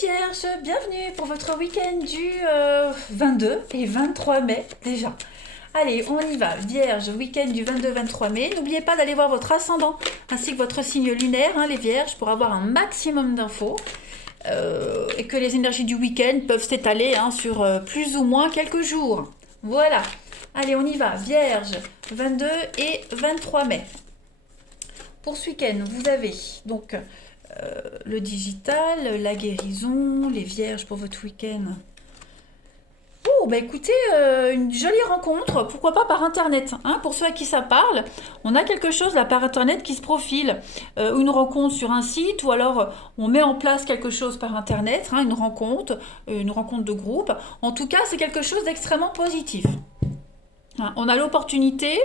Vierge, bienvenue pour votre week-end du 22 et 23 mai déjà. Allez, on y va. Vierge, week-end du 22-23 mai. N'oubliez pas d'aller voir votre ascendant ainsi que votre signe lunaire, les Vierges, pour avoir un maximum d'infos. Et que les énergies du week-end peuvent s'étaler sur plus ou moins quelques jours. Voilà. Allez, on y va. Vierge, 22 et 23 mai. Pour ce week-end, vous avez donc le digital, la guérison, les Vierges pour votre week-end. Oh, bah écoutez, une jolie rencontre, pourquoi pas par Internet, pour ceux à qui ça parle. On a quelque chose là par Internet qui se profile, une rencontre sur un site, ou alors on met en place quelque chose par Internet, une rencontre de groupe. En tout cas, c'est quelque chose d'extrêmement positif. On a l'opportunité,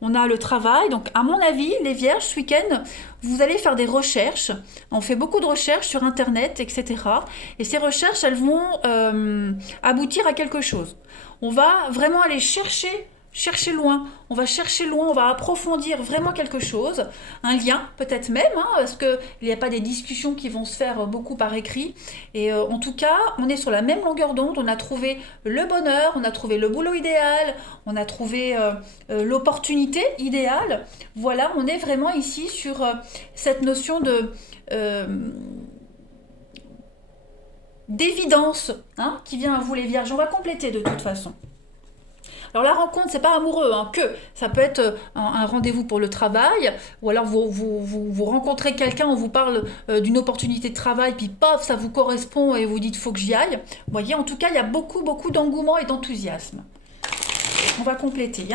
on a le travail. Donc, à mon avis, les Vierges, ce week-end, vous allez faire des recherches. On fait beaucoup de recherches sur Internet, etc. Et ces recherches, elles vont aboutir à quelque chose. On va vraiment aller chercher loin. On va chercher loin, on va approfondir vraiment quelque chose. Un lien, peut-être même, parce qu'il n'y a pas des discussions qui vont se faire beaucoup par écrit. Et en tout cas, on est sur la même longueur d'onde. On a trouvé le bonheur, on a trouvé le boulot idéal, on a trouvé l'opportunité idéale. Voilà, on est vraiment ici sur cette notion de d'évidence qui vient à vous les Vierges. On va compléter de toute façon. Alors la rencontre, c'est pas amoureux, ça peut être un rendez-vous pour le travail, ou alors vous rencontrez quelqu'un, on vous parle d'une opportunité de travail, puis paf, ça vous correspond et vous dites faut que j'y aille. Vous voyez, en tout cas, il y a beaucoup d'engouement et d'enthousiasme. On va compléter.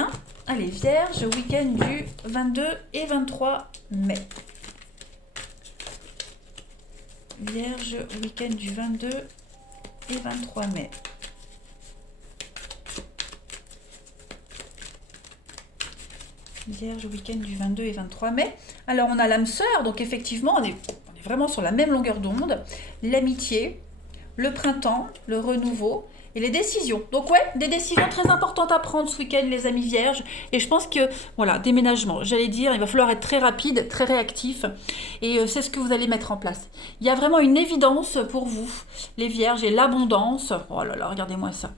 Allez, Vierge, week-end du 22 et 23 mai. Vierge, week-end du 22 et 23 mai. Vierge, week-end du 22 et 23 mai. Alors, on a l'âme sœur, donc effectivement, on est vraiment sur la même longueur d'onde. L'amitié, le printemps, le renouveau et les décisions. Donc ouais, des décisions très importantes à prendre ce week-end, les amis Vierges. Et je pense que, voilà, déménagement, j'allais dire, il va falloir être très rapide, très réactif. Et c'est ce que vous allez mettre en place. Il y a vraiment une évidence pour vous, les Vierges, et l'abondance. Oh là là, regardez-moi ça.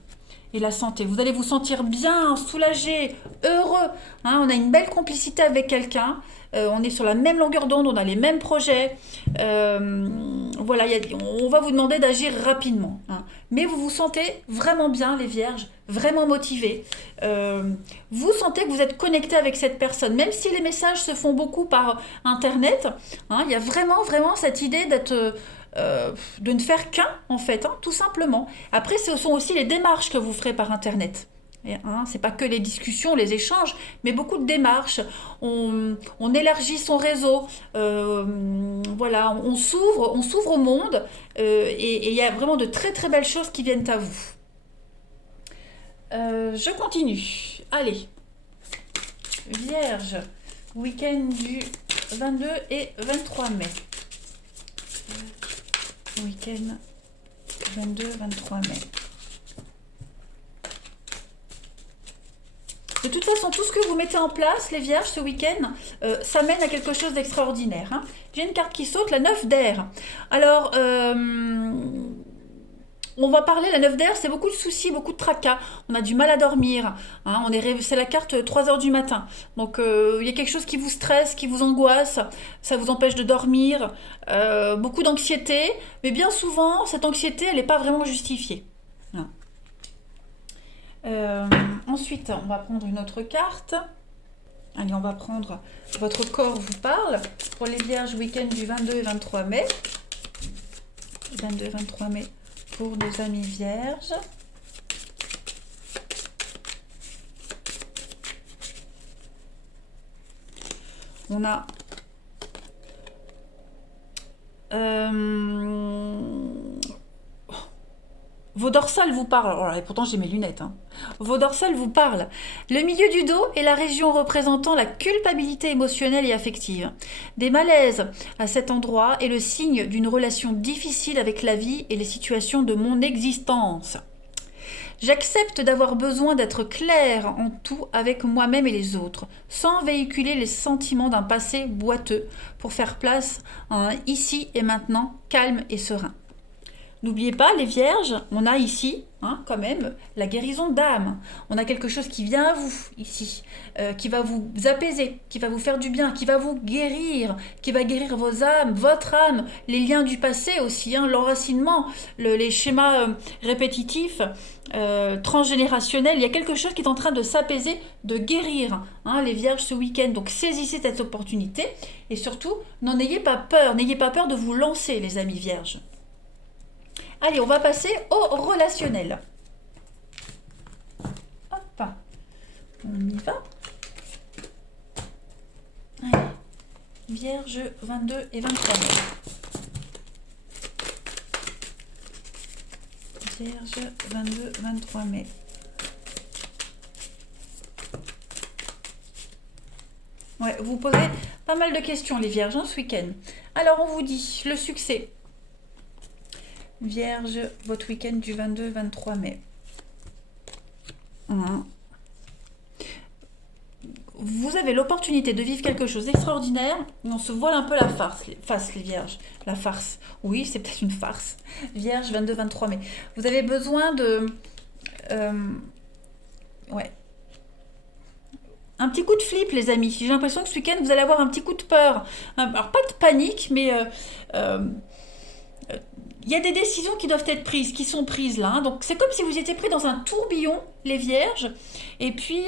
Et la santé. Vous allez vous sentir bien, soulagé, heureux. On a une belle complicité avec quelqu'un. On est sur la même longueur d'onde, on a les mêmes projets. Voilà, on va vous demander d'agir rapidement. Mais vous vous sentez vraiment bien, les Vierges, vraiment motivés. Vous sentez que vous êtes connecté avec cette personne, même si les messages se font beaucoup par Internet. Il y a vraiment cette idée d'être... de ne faire qu'un, en fait, tout simplement. Après, ce sont aussi les démarches que vous ferez par Internet. C'est pas que les discussions, les échanges, mais beaucoup de démarches. On élargit son réseau, voilà, on s'ouvre au monde, et il y a vraiment de très très belles choses qui viennent à vous. Je continue. Allez, Vierge, week-end du 22 et 23 mai. Week-end 22-23 mai. De toute façon, tout ce que vous mettez en place, les Vierges, ce week-end, ça mène à quelque chose d'extraordinaire. J'ai une carte qui saute, la 9 d'air. Alors, on va parler, la 9 d'air, c'est beaucoup de soucis, beaucoup de tracas. On a du mal à dormir. C'est la carte 3 heures du matin. Donc, il y a quelque chose qui vous stresse, qui vous angoisse. Ça vous empêche de dormir. Beaucoup d'anxiété. Mais bien souvent, cette anxiété, elle n'est pas vraiment justifiée. Ensuite, on va prendre une autre carte. Allez, on va prendre votre corps vous parle. Pour les Vierges, week-end du 22 et 23 mai. 22 et 23 mai. Pour nos amis Vierges. On a vos dorsales vous parlent. Alors, et pourtant j'ai mes lunettes. Vos dorsales vous parlent. Le milieu du dos est la région représentant la culpabilité émotionnelle et affective. Des malaises à cet endroit est le signe d'une relation difficile avec la vie et les situations de mon existence. J'accepte d'avoir besoin d'être claire en tout avec moi-même et les autres, sans véhiculer les sentiments d'un passé boiteux, pour faire place à un ici et maintenant calme et serein. N'oubliez pas, les vierges, on a ici, hein, quand même, la guérison d'âme. On a quelque chose qui vient à vous, ici, qui va vous apaiser, qui va vous faire du bien, qui va vous guérir, qui va guérir vos âmes, votre âme, les liens du passé aussi, hein, l'enracinement, les schémas répétitifs, transgénérationnels. Il y a quelque chose qui est en train de s'apaiser, de guérir, hein, les vierges ce week-end. Donc saisissez cette opportunité et surtout, n'en ayez pas peur de vous lancer, les amis vierges. Allez, on va passer au relationnel. Hop, on y va. Allez. Vierge 22 et 23 mai. Vierge 22, 23 mai. Ouais, vous posez pas mal de questions, les vierges, hein, ce week-end. Alors, on vous dit le succès. Vierge, votre week-end du 22-23 mai. Vous avez l'opportunité de vivre quelque chose d'extraordinaire, mais on se voile un peu la face, les vierges. La farce. Oui, c'est peut-être une farce. Vierge, 22-23 mai. Vous avez besoin de... ouais. Un petit coup de flip, les amis. J'ai l'impression que ce week-end, vous allez avoir un petit coup de peur. Alors, pas de panique, mais... il y a des décisions qui doivent être prises, qui sont prises là. Hein. Donc, c'est comme si vous étiez pris dans un tourbillon, les vierges. Et puis,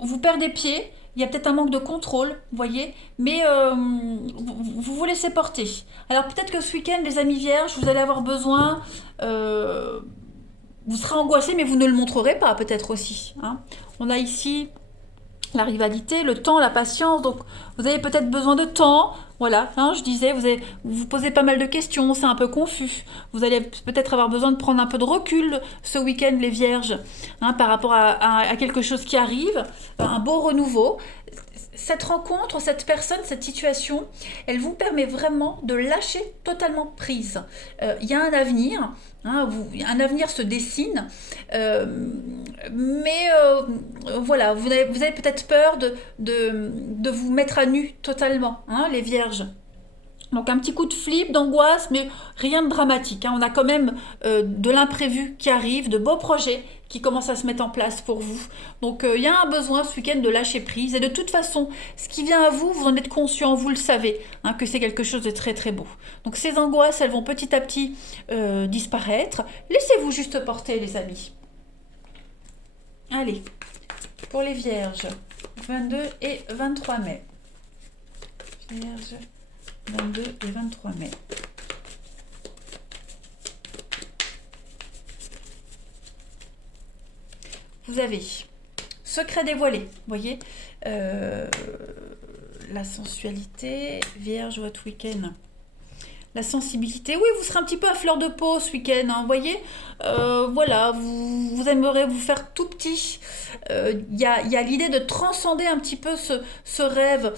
vous perdez pied. Il y a peut-être un manque de contrôle, vous voyez. Mais vous vous laissez porter. Alors, peut-être que ce week-end, les amis vierges, vous allez avoir besoin... vous serez angoissé, mais vous ne le montrerez pas, peut-être aussi. Hein. On a ici la rivalité, le temps, la patience. Donc, vous avez peut-être besoin de temps. Voilà, hein, je disais, vous posez pas mal de questions, c'est un peu confus. Vous allez peut-être avoir besoin de prendre un peu de recul ce week-end, les vierges, hein, par rapport à quelque chose qui arrive, un beau renouveau. Cette rencontre, cette personne, cette situation, elle vous permet vraiment de lâcher totalement prise. Il y a un avenir, hein, un avenir se dessine, mais voilà, vous avez peut-être peur de vous mettre à nu totalement, hein, les vierges. Donc un petit coup de flip, d'angoisse, mais rien de dramatique. Hein. On a quand même de l'imprévu qui arrive, de beaux projets qui commencent à se mettre en place pour vous. Donc il y a un besoin ce week-end de lâcher prise. Et de toute façon, ce qui vient à vous, vous en êtes conscient, vous le savez, hein, que c'est quelque chose de très très beau. Donc ces angoisses, elles vont petit à petit disparaître. Laissez-vous juste porter, les amis. Allez, pour les vierges, 22 et 23 mai. Vierges. 22 et 23 mai. Vous avez secret dévoilé, vous voyez, la sensualité, vierge, votre week-end. La sensibilité, oui, vous serez un petit peu à fleur de peau ce week-end, hein, vous voyez. Voilà, vous aimeriez vous faire tout petit. Il y a l'idée de transcender un petit peu ce rêve.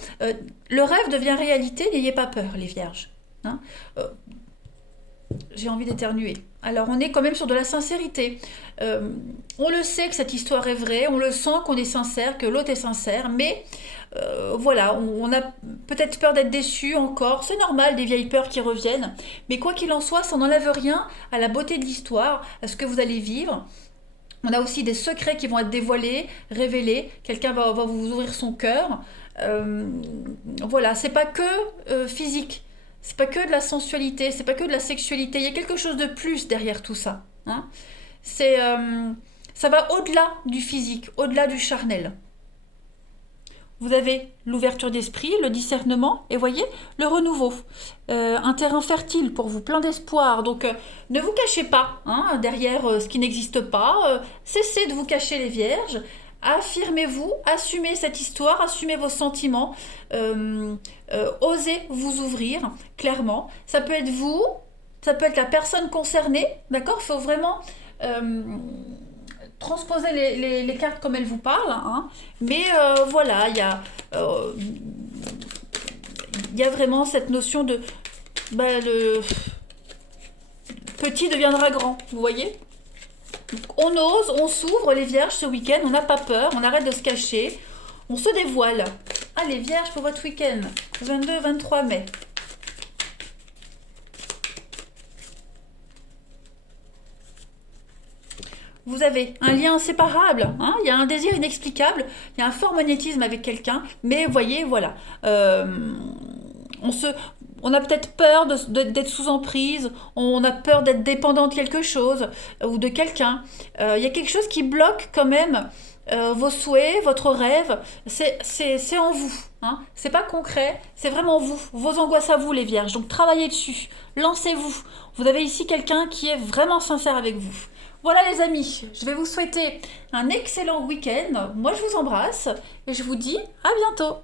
Le rêve devient réalité, n'ayez pas peur, les vierges. Hein. J'ai envie d'éternuer. Alors, on est quand même sur de la sincérité. On le sait que cette histoire est vraie, on le sent qu'on est sincère, que l'autre est sincère, mais voilà, on a peut-être peur d'être déçu encore. C'est normal, des vieilles peurs qui reviennent. Mais quoi qu'il en soit, ça n'enlève rien à la beauté de l'histoire, à ce que vous allez vivre. On a aussi des secrets qui vont être dévoilés, révélés. Quelqu'un va vous ouvrir son cœur. Voilà, c'est pas que physique. C'est pas que de la sensualité, c'est pas que de la sexualité. Il y a quelque chose de plus derrière tout ça. Hein. Ça va au-delà du physique, au-delà du charnel. Vous avez l'ouverture d'esprit, le discernement, et voyez, le renouveau. Un terrain fertile pour vous, plein d'espoir. Donc, ne vous cachez pas hein, derrière ce qui n'existe pas. Cessez de vous cacher, les vierges. Affirmez-vous, assumez cette histoire, assumez vos sentiments. Osez vous ouvrir, clairement. Ça peut être vous, ça peut être la personne concernée, d'accord. Il faut vraiment... transposer les cartes comme elles vous parlent, hein. Mais voilà, il y a vraiment cette notion de le petit deviendra grand, vous voyez. Donc, on ose, on s'ouvre, les vierges, ce week-end, on n'a pas peur, on arrête de se cacher, on se dévoile. Allez, vierges, pour votre week-end, 22-23 mai. vous avez un lien inséparable, hein, il y a un désir inexplicable, il y a un fort magnétisme avec quelqu'un, mais voyez, voilà, on se, on a peut-être peur d'être sous emprise, on a peur d'être dépendant de quelque chose ou de quelqu'un. Il y a quelque chose qui bloque quand même vos souhaits, votre rêve, c'est en vous. Hein. C'est pas concret, c'est vraiment vous, vos angoisses à vous les vierges. Donc travaillez dessus, lancez-vous. Vous avez ici quelqu'un qui est vraiment sincère avec vous. Voilà les amis, je vais vous souhaiter un excellent week-end. Moi je vous embrasse et je vous dis à bientôt.